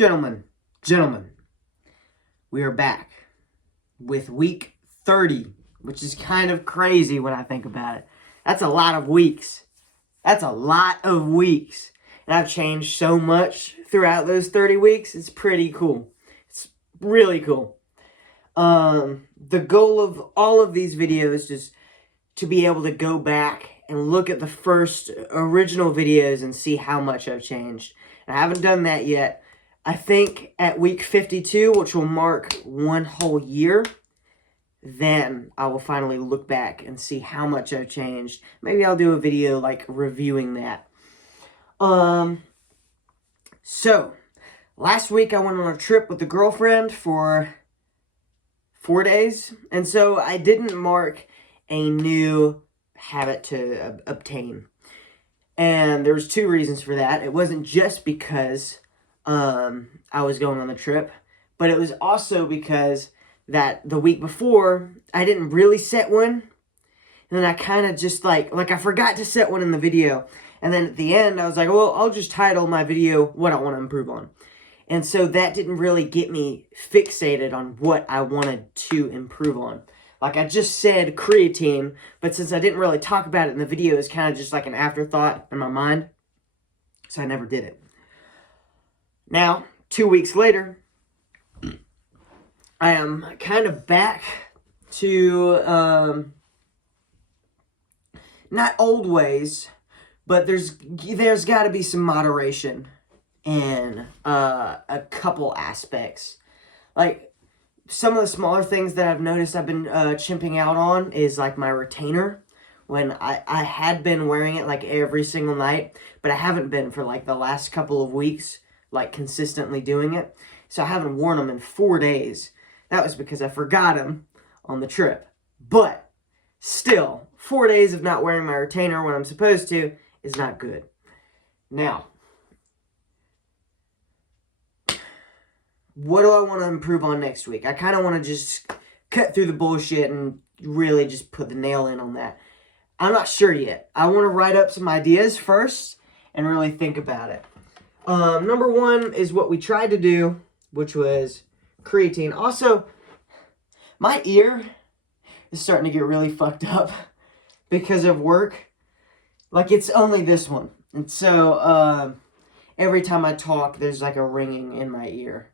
Gentlemen, we are back with week 30, which is kind of crazy when I think about it. That's a lot of weeks. And I've changed so much throughout those 30 weeks. It's pretty cool. It's really cool. The goal of all of these videos is to be able to go back and look at the first original videos and see how much I've changed. And I haven't done that yet. I think at week 52, which will mark one whole year, then I will finally look back and see how much I've changed. Maybe I'll do a video like reviewing that. So last week I went on a trip with a girlfriend for 4 days, and so I didn't mark a new habit to obtain. And there was two reasons for that. It wasn't just because I was going on the trip, but it was also because that the week before I didn't really set one, and then I kind of just like I forgot to set one in the video, and then at the end I was like, well, I'll just title my video what I want to improve on. And so that didn't really get me fixated on what I wanted to improve on. Like I just said creatine, but since I didn't really talk about it in the video, it's kind of just like an afterthought in my mind, so I never did it. Now, 2 weeks later, I am kind of back to, not old ways, but there's got to be some moderation in a couple aspects. Like, some of the smaller things that I've noticed I've been chimping out on is like my retainer. When I had been wearing it like every single night, but I haven't been for like the last couple of weeks, like consistently doing it. So I haven't worn them in 4 days. That was because I forgot them on the trip. But still, 4 days of not wearing my retainer when I'm supposed to is not good. Now, what do I want to improve on next week? I kind of want to just cut through the bullshit and really just put the nail in on that. I'm not sure yet. I want to write up some ideas first and really think about it. Number one is what we tried to do, which was creatine. Also, my ear is starting to get really fucked up because of work. Like, it's only this one. And so, every time I talk, there's like a ringing in my ear.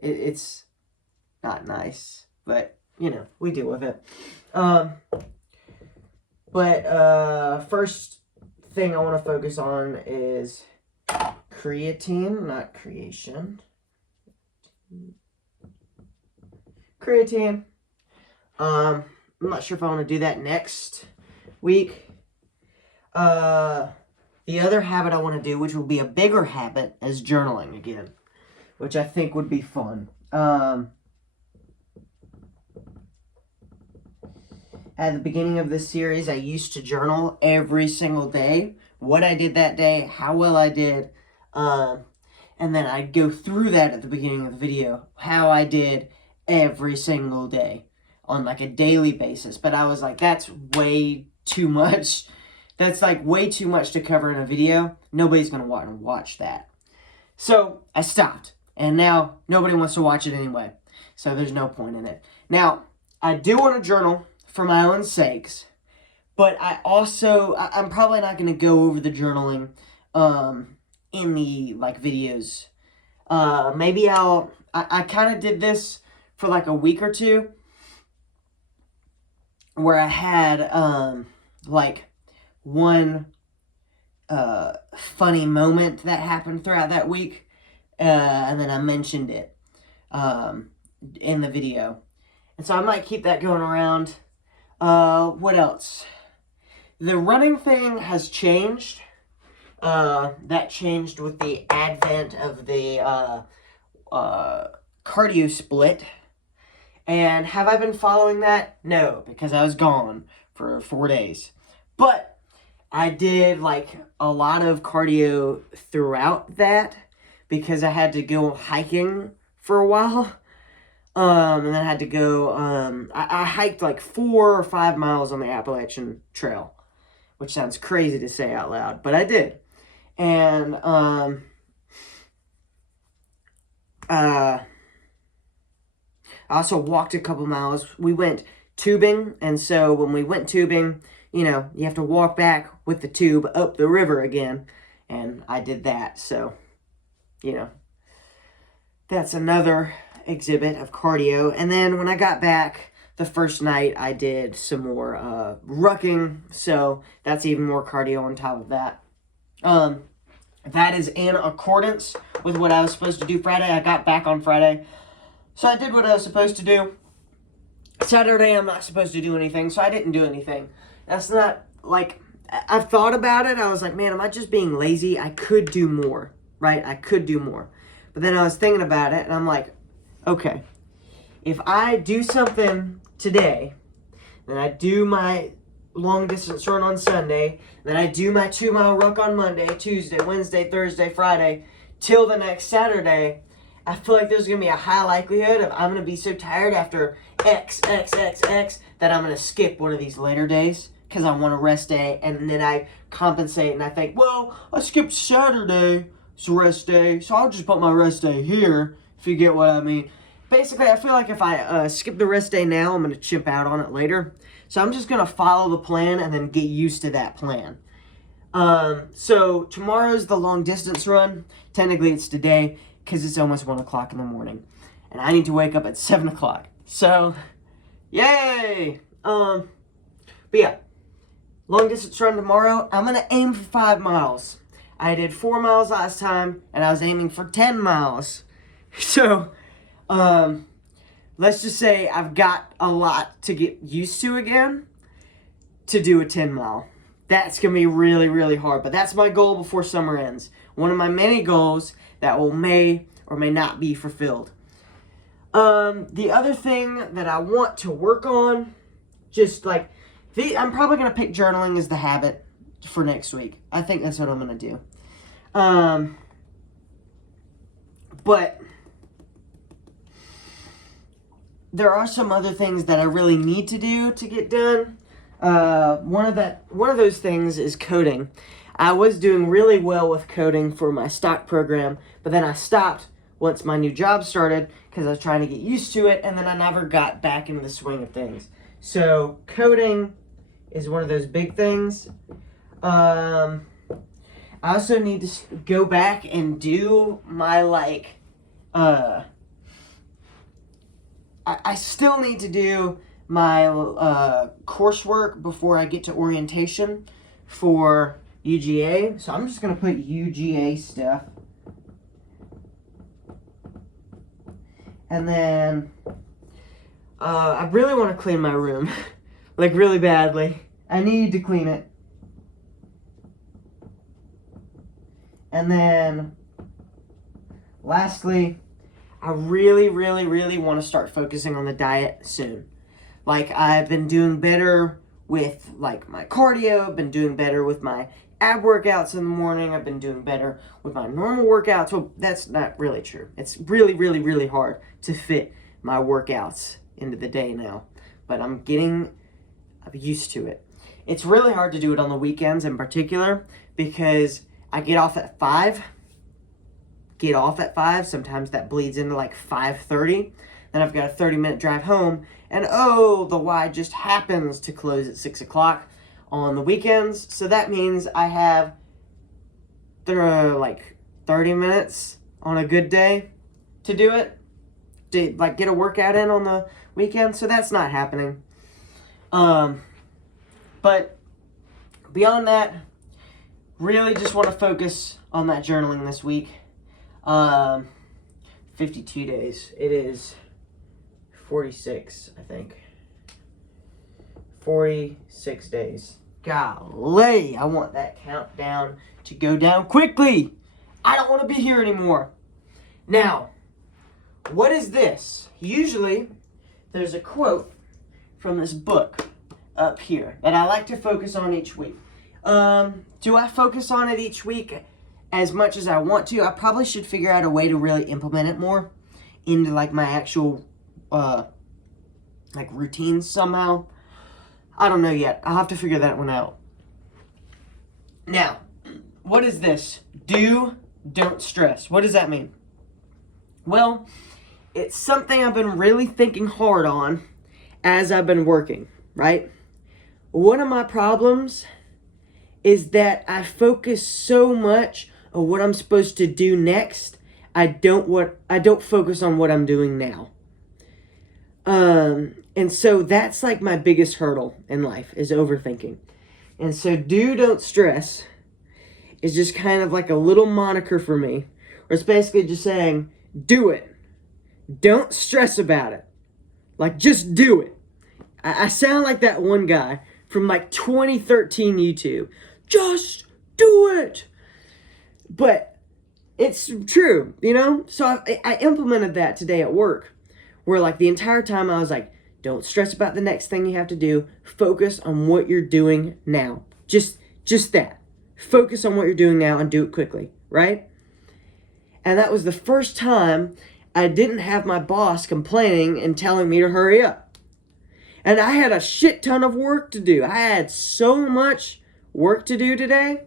It's not nice, but, you know, we deal with it. First thing I want to focus on is creatine, not creation. Creatine. I'm not sure if I want to do that next week. The other habit I want to do, which will be a bigger habit, is journaling again, which I think would be fun. At the beginning of this series, I used to journal every single day, what I did that day, how well I did, and then I'd go through that at the beginning of the video, how I did every single day on like a daily basis. But I was like, that's way too much. That's like way too much to cover in a video. Nobody's going to want to watch that. So I stopped, and now nobody wants to watch it anyway. So there's no point in it. Now, I do want to journal for my own sakes, but I'm probably not going to go over the journaling in the like videos. Maybe I kind of did this for like a week or two, where I had like one funny moment that happened throughout that week, and then I mentioned it in the video. And so I might keep that going around. What else? The running thing has changed. That changed with the advent of the cardio split. And have I been following that? No, because I was gone for 4 days. But I did like a lot of cardio throughout that because I had to go hiking for a while. And then I had to go, I hiked like 4 or 5 miles on the Appalachian Trail, which sounds crazy to say out loud, but I did. And I also walked a couple miles. We went tubing, and so when we went tubing, you have to walk back with the tube up the river again, and I did that, so, that's another exhibit of cardio. And then when I got back the first night, I did some more rucking, so that's even more cardio on top of that. That is in accordance with what I was supposed to do Friday. I got back on Friday, so I did what I was supposed to do. Saturday, I'm not supposed to do anything, so I didn't do anything. That's not, I've thought about it. I was like, man, am I just being lazy? I could do more, right? I could do more. But then I was thinking about it, and I'm like, okay, if I do something today, then I do my long distance run on Sunday, then I do my 2-mile ruck on Monday, Tuesday, Wednesday, Thursday, Friday, till the next Saturday, I feel like there's going to be a high likelihood of I'm going to be so tired after X that I'm going to skip one of these later days because I want a rest day, and then I compensate and I think, well, I skipped Saturday's rest day, so I'll just put my rest day here, if you get what I mean. Basically, I feel like if I skip the rest day now, I'm going to chip out on it later. So I'm just going to follow the plan and then get used to that plan. So tomorrow's the long distance run. Technically, it's today because it's almost 1 o'clock in the morning. And I need to wake up at 7 o'clock. So, yay! But yeah, long distance run tomorrow. I'm going to aim for 5 miles. I did 4 miles last time, and I was aiming for 10 miles. So, let's just say I've got a lot to get used to again to do a 10 mile. That's going to be really, really hard, but that's my goal before summer ends. One of my many goals that may or may not be fulfilled. The other thing that I want to work on, I'm probably going to pick journaling as the habit for next week. I think that's what I'm going to do. But there are some other things that I really need to do to get done. One of those things is coding. I was doing really well with coding for my stock program, but then I stopped once my new job started because I was trying to get used to it, and then I never got back into the swing of things. So coding is one of those big things. I also need to go back and do my I still need to do my coursework before I get to orientation for UGA. So I'm just going to put UGA stuff. And then I really want to clean my room. Really badly. I need to clean it. And then lastly, I really, really, really want to start focusing on the diet soon. I've been doing better with, my cardio. I've been doing better with my ab workouts in the morning. I've been doing better with my normal workouts. Well, that's not really true. It's really, really, really hard to fit my workouts into the day now. But I'm used to it. It's really hard to do it on the weekends in particular because I get off at 5. Sometimes that bleeds into 5:30. Then I've got a 30-minute drive home. And the Y just happens to close at 6 o'clock on the weekends. So that means I have 30 minutes on a good day to do it. To get a workout in on the weekend. So that's not happening. But beyond that, really just want to focus on that journaling this week. 52 days. It is 46, I think. 46 days. Golly, I want that countdown to go down quickly. I don't want to be here anymore. Now, what is this? Usually, there's a quote from this book up here that I like to focus on each week. Do I focus on it each week as much as I want to? I probably should figure out a way to really implement it more into my actual routines somehow. I don't know yet. I'll have to figure that one out. Now, what is this? Don't stress. What does that mean? Well, it's something I've been really thinking hard on as I've been working, right? One of my problems is that I focus so much on what I'm supposed to do next. I don't focus on what I'm doing now. And so that's like my biggest hurdle in life is overthinking. And so don't stress is just kind of like a little moniker for me. Or it's basically just saying, do it. Don't stress about it. Like, just do it. I sound like that one guy from like 2013 YouTube. Just do it. But it's true, you know? So I implemented that today at work. Where like the entire time I was like, don't stress about the next thing you have to do. Focus on what you're doing now. Just that. Focus on what you're doing now and do it quickly, right? And that was the first time I didn't have my boss complaining and telling me to hurry up. And I had a shit ton of work to do. I had so much work to do today.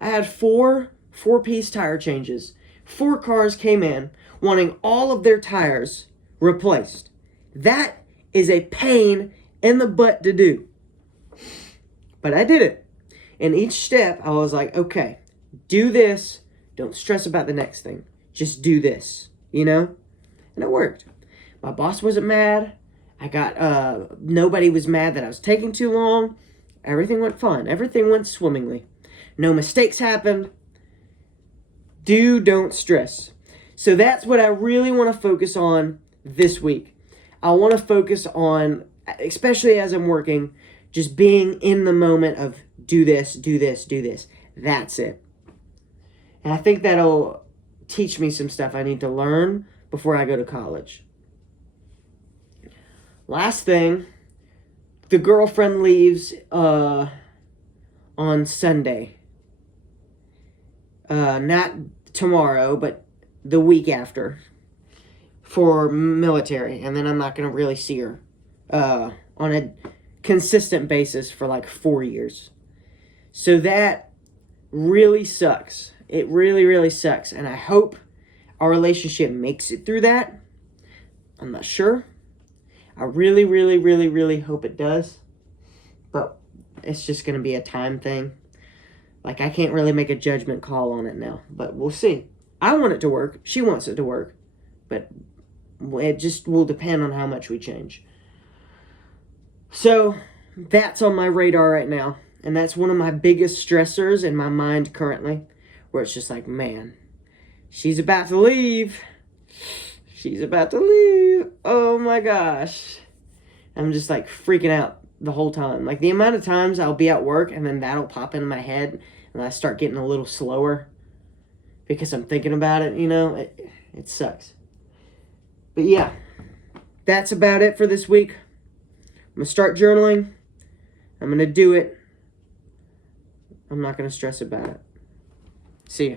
I had four-piece tire changes. 4 cars came in wanting all of their tires replaced. That is a pain in the butt to do. But I did it. And each step, I was like, okay, do this. Don't stress about the next thing. Just do this, you know? And it worked. My boss wasn't mad. Nobody was mad that I was taking too long. Everything went fine. Everything went swimmingly. No mistakes happened. Don't stress. So that's what I really want to focus on this week. I want to focus on, especially as I'm working, just being in the moment of do this, do this, do this. That's it. And I think that'll teach me some stuff I need to learn before I go to college. Last thing, the girlfriend leaves on Sunday. Not tomorrow, but the week after for military. And then I'm not going to really see her on a consistent basis for like 4 years. So that really sucks. It really, really sucks. And I hope our relationship makes it through that. I'm not sure. I really, really, really, really hope it does. But it's just going to be a time thing. Like, I can't really make a judgment call on it now. But we'll see. I want it to work. She wants it to work. But it just will depend on how much we change. So, that's on my radar right now. And that's one of my biggest stressors in my mind currently. Where it's just like, man, she's about to leave. She's about to leave. Oh my gosh. I'm just like freaking out the whole time. Like the amount of times I'll be at work and then that'll pop into my head and I start getting a little slower because I'm thinking about it, you know. It sucks. But yeah, that's about it for this week. I'm going to start journaling. I'm going to do it. I'm not going to stress about it. See ya.